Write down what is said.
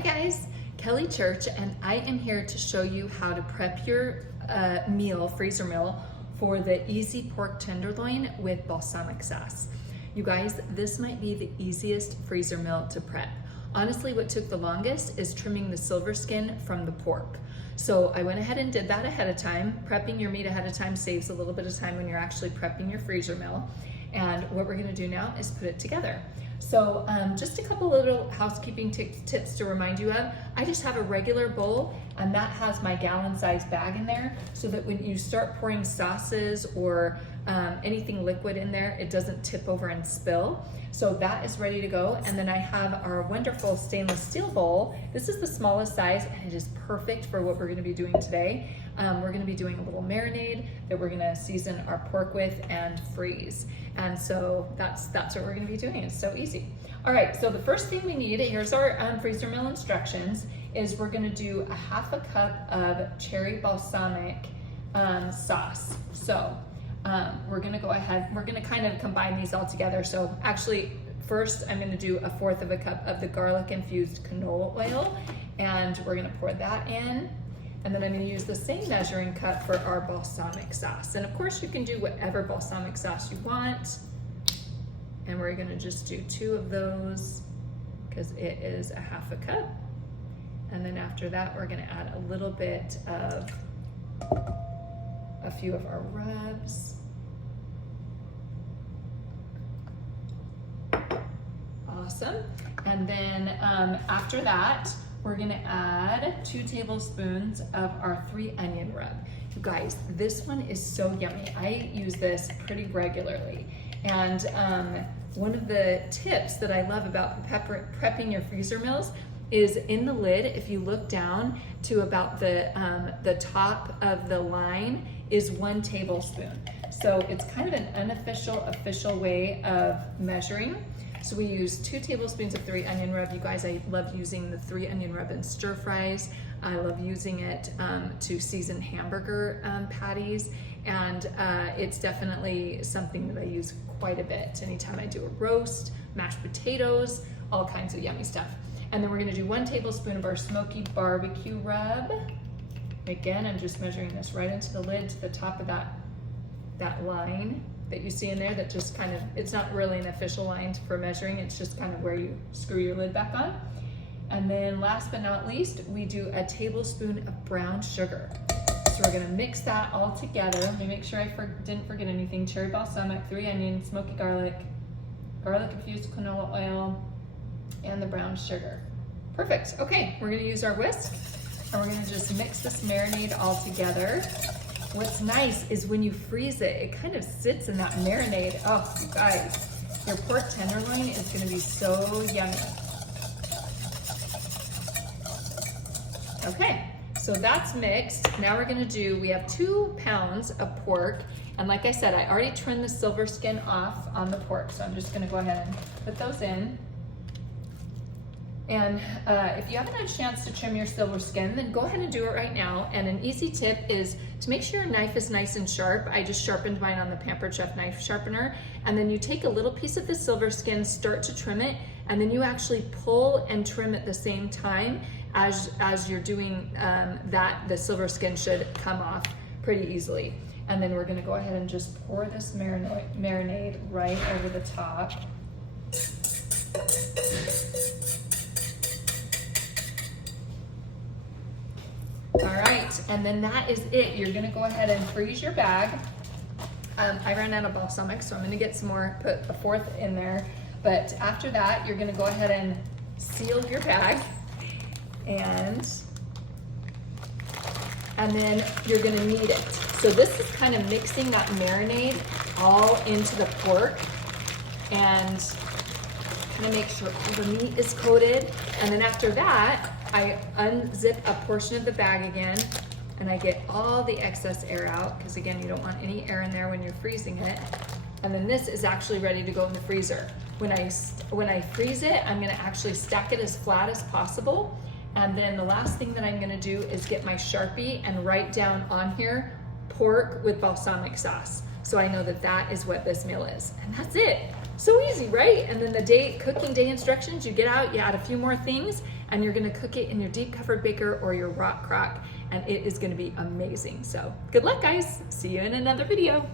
Hi guys, Kelly Church, and I am here to show you how to prep your freezer meal for the easy pork tenderloin with balsamic sauce. You guys, this might be the easiest freezer meal to prep. Honestly, what took the longest is trimming the silver skin from the pork. So I went ahead and did that ahead of time. Prepping your meat ahead of time saves a little bit of time when you're actually prepping your freezer meal. And what we're gonna do now is put it together. So just a couple little housekeeping tips to remind you of. I just have a regular bowl and that has my gallon-sized bag in there so that when you start pouring sauces or anything liquid in there, it doesn't tip over and spill. So that is ready to go. And then I have our wonderful stainless steel bowl. This is the smallest size and it is perfect for what we're gonna be doing today. We're gonna be doing a little marinade that we're gonna season our pork with and freeze. And so that's what we're gonna be doing. It's so easy. All right, so the first thing we need, here's our freezer meal instructions, is we're gonna do a half a cup of cherry balsamic sauce. So we're gonna go ahead, we're gonna kind of combine these all together. So actually, first I'm gonna do 1/4 of a cup of the garlic infused canola oil, and we're gonna pour that in. And then I'm gonna use the same measuring cup for our balsamic sauce. And of course you can do whatever balsamic sauce you want. And we're gonna just do 2 of those because it is a half a cup. And then after that, we're gonna add a little bit of a few of our rubs. Awesome. And then after that, we're gonna add 2 tablespoons of our 3 onion rub. You guys, this one is so yummy. I use this pretty regularly. And one of the tips that I love about prepping your freezer meals is in the lid, if you look down to about the top of the line is 1 tablespoon. So it's kind of an unofficial, official way of measuring. So we use 2 tablespoons of 3 onion rub. You guys, I love using the 3 onion rub in stir fries. I love using it to season hamburger patties. And it's definitely something that I use quite a bit. Anytime I do a roast, mashed potatoes, all kinds of yummy stuff. And then we're gonna do 1 tablespoon of our smoky barbecue rub. Again, I'm just measuring this right into the lid to the top of that line that you see in there that just kind of, it's not really an official line for measuring, it's just kind of where you screw your lid back on. And then last but not least, we do 1 tablespoon of brown sugar. So we're gonna mix that all together. Let me make sure I didn't forget anything. Cherry balsamic, 3 onions, smoky garlic, garlic infused canola oil, and the brown sugar. Perfect, okay, we're gonna use our whisk and we're gonna just mix this marinade all together. What's nice is when you freeze it, it kind of sits in that marinade. Oh, you guys, your pork tenderloin is gonna be so yummy. Okay, so that's mixed. Now we're gonna we have 2 pounds of pork. And like I said, I already trimmed the silver skin off on the pork. So I'm just gonna go ahead and put those in. And if you haven't had a chance to trim your silver skin, then go ahead and do it right now. And an easy tip is to make sure your knife is nice and sharp. I just sharpened mine on the Pampered Chef knife sharpener. And then you take a little piece of the silver skin, start to trim it, and then you actually pull and trim at the same time as you're doing that. The silver skin should come off pretty easily. And then we're gonna go ahead and just pour this marinade right over the top. All right, and then that is it. You're gonna go ahead and freeze your bag. I ran out of balsamic, so I'm gonna get some more, put a 4th in there. But after that, you're gonna go ahead and seal your bag. And then you're gonna knead it. So this is kind of mixing that marinade all into the pork and kind of make sure all the meat is coated. And then after that, I unzip a portion of the bag again and I get all the excess air out because again, you don't want any air in there when you're freezing it. And then this is actually ready to go in the freezer. When I freeze it, I'm gonna actually stack it as flat as possible. And then the last thing that I'm gonna do is get my Sharpie and write down on here, pork with balsamic sauce. So I know that that is what this meal is. And that's it. So easy, right? And then the cooking day instructions, you get out, you add a few more things, and you're gonna cook it in your deep covered baker or your rock crock, and it is gonna be amazing. So good luck, guys. See you in another video.